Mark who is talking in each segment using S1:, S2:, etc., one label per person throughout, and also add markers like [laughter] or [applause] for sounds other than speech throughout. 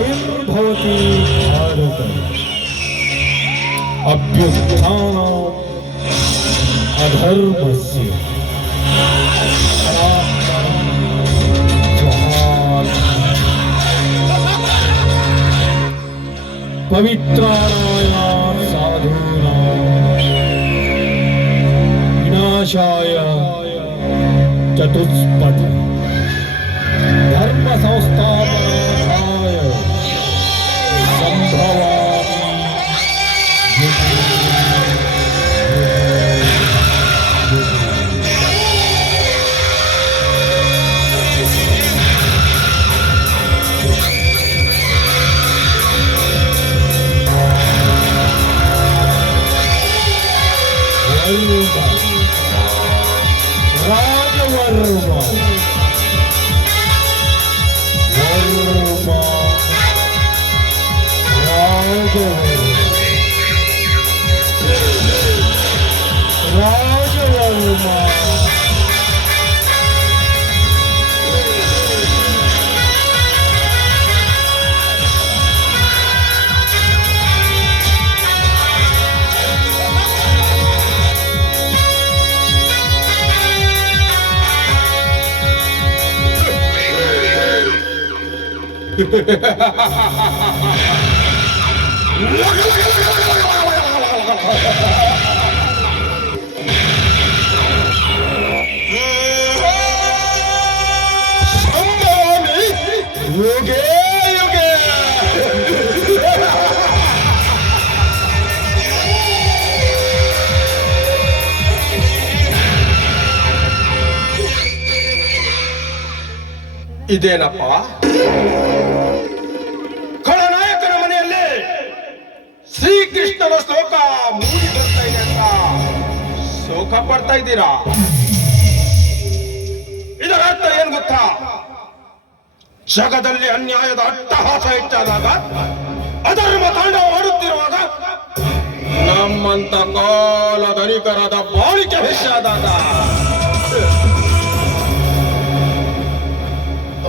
S1: किं भवति। भारत अभ्युत्थानात् अधर्मस्य। पवित्राणायां साधूनां विनाशाय चतुष्पथ धर्म संस्था Oh. ராஜவருமா Ha ha ha ha ha!
S2: ಇದೇನಪ್ಪ ಶ್ರೀಕೃಷ್ಣನ ಶ್ಲೋಕ ಮೂಡಿ ಬರ್ತಾ ಇದೆ ಅಂತ ಶೋಕ ಪಡ್ತಾ ಇದ್ದೀರಾ? ಇದರ ಅರ್ಥ ಏನ್ ಗೊತ್ತಾ? ಜಗದಲ್ಲಿ ಅನ್ಯಾಯದ ಅಟ್ಟಹಾಸ ಹೆಚ್ಚಾದಾಗ, ಅಧರ್ಮ ತಾಂಡವಾಡುತ್ತಿರುವಾಗ ನಮ್ಮಂತ ಕಾಲ ಧನಿಕರಾದ ಬಾಳಿಕೆ ಹೆಚ್ಚಾದಾಗ,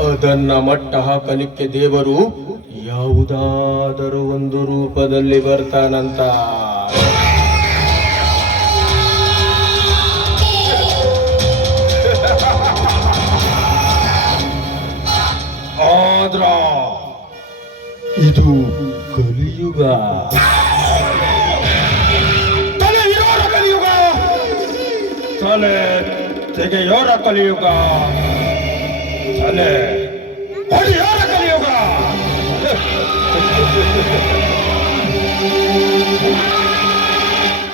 S2: ಅದನ್ನ ಮಟ್ಟ ಹಾಕಲಿಕ್ಕೆ ದೇವರು ಯಾವುದಾದರೂ ಒಂದು ರೂಪದಲ್ಲಿ ಬರ್ತಾನಂತ. ಆದ್ರ. ಇದು ಕಲಿಯುಗ. ತಲೆ ಇರೋರ ಕಲಿಯುಗ. ತೆಗೆಯೋರ ಕಲಿಯುಗ. ತಲೆ ಹೊಡೆಯೋರ [laughs]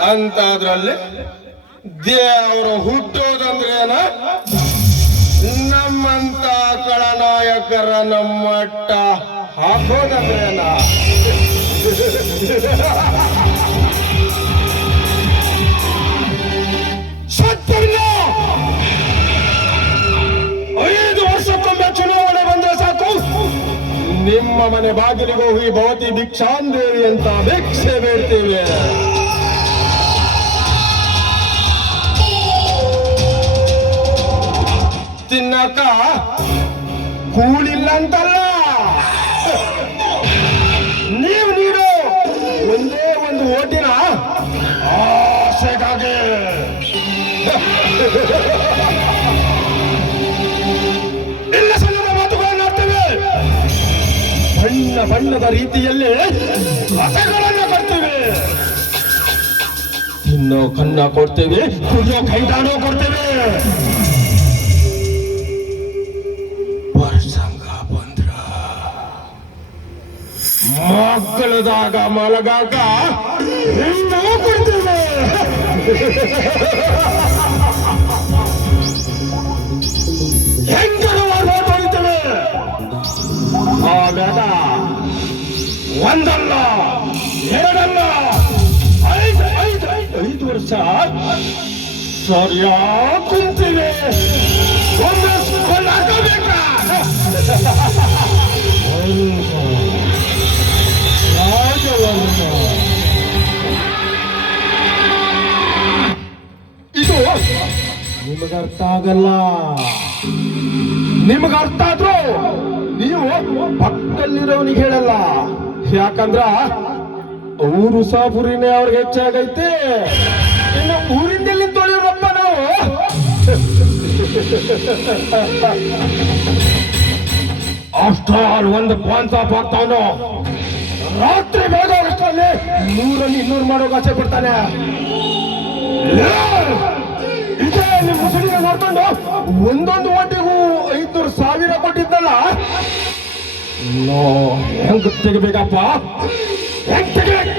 S2: ಅಂತಾದ್ರಲ್ಲಿ ದೇವರು ಹುಟ್ಟೋದಂದ್ರೇನ? ನಮ್ಮಂತ ಕಳನಾಯಕರ ನಮ್ಮಟ್ಟ ಹಾಕೋದಂದ್ರೇನ? [laughs] ನಿಮ್ಮ ಮನೆ ಬಾಗಿಲಿಗೆ ಹೋಗಿ ಭವತಿ ಭಿಕ್ಷಾಂದೇವಿ ಅಂತ ಭಿಕ್ಷೆ ಬೇಡ್ತೇವೆ. ತಿನ್ನಕ ಕೂಳಿಲ್ಲ ಅಂತಲ್ಲ ನೀವು ನೀರು ಒಂದೇ ಒಂದು ಓಟಿನ ಆಸೆಗಾಗಿ. ಬಣ್ಣ ಬಣ್ಣದ ರೀತಿಯಲ್ಲಿ ರಸಗಳನ್ನು ಕೊಡ್ತೇವೆ. ತಿನ್ನೋ ಕನ್ನ ಕೊಡ್ತೇವೆ, ಕುಡಿಯೋ ಕೈದಾನೋ ಕೊಡ್ತೇವೆ. ಪ್ರಸಂಗ ಬಂದ್ರ. ಮಕ್ಕಳದಾಗ ಮಲಗಾಗ ಕೊಡ್ತೇವೆ. ಹೆಂಗರವಾಗಿ ಒಂದಲ್ಲ, ಎರಡಲ್ಲ, ಐದು ಐದು ಐದು ವರ್ಷ ಸರಿಯಾ ಕುಂತಿವೆ ಇದು ನಿಮಗರ್ಥ ಆಗಲ್ಲ. ನಿಮಗ ಅರ್ಥ ಆದ್ರೂ ನೀವು ಪಕ್ಕದಲ್ಲಿರೋನಿಗೆ ಹೇಳಲ್ಲ. ಯಾಕಂದ್ರ ಊರು ಸಾಪುರಿನೇ ಅವ್ರಿಗೆ ಹೆಚ್ಚಾಗೈತೆ. ಇನ್ನು ಊರಿಂದಲ್ಲಿ ತೊಳೆಯೋರಪ್ಪ ನಾವು? ಅಷ್ಟಾಲ್ ಒಂದು ಪಾನ್ ಹಾಕ್ತಾವನು ರಾತ್ರಿ ಬೇಗ ಅಷ್ಟರಲ್ಲಿ ನೂರಲ್ಲಿ ಇನ್ನೂರು ಮಾಡೋಕೆ ಆಸೆ ಪಡ್ತಾನೆ! ಇದೇ ನಿಮ್ಮ ಮುಸುಡಿನ ನೋಡ್ಕೊಂಡು ಒಂದೊಂದು ಹೆಂಗ್, ತೆಗಿಬೇಕಪ್ಪ. ಹೆಂಗ್, ತೆಗಿಬೇಕು.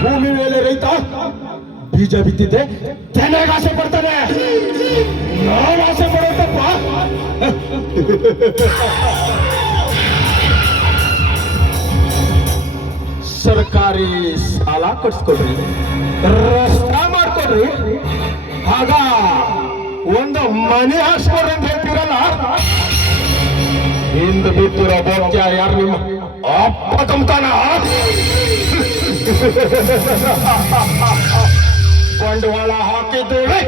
S2: ಭೂಮಿ ಮೇಲೆ ರೈತ ಬೀಜ ಬಿತ್ತಿದ್ದೆ. ತೆನೆಗೆ ಆಸೆ ಪಡ್ತಾನೆ. ನಾನು ಆಸೆ ಪಡೋದಪ್ಪ. ಸರ್ಕಾರಿ ಸಾಲ ಕೊಡಿಸ್ಕೊಡ್ರಿ. ರಸ್ತೆ ಮಾಡ್ಕೊಡ್ರಿ. ಆಗ ಒಂದು ಮನೆ ಹಾಕ್ಸ್ಕೊಡ್ರಿ ಅಂತ ಹೇಳ್ತೀರಲ್ಲ. ಹಿಂದ್ ಬಿತ್ತಿರೋ ಬೋಕ್ಯ ಯಾರು ನಿಮ್ಮ ಅಪ್ಪ ಕಂತಾನ ಬಂಡವಾಳ ಹಾಕಿದ್ದೇವೆ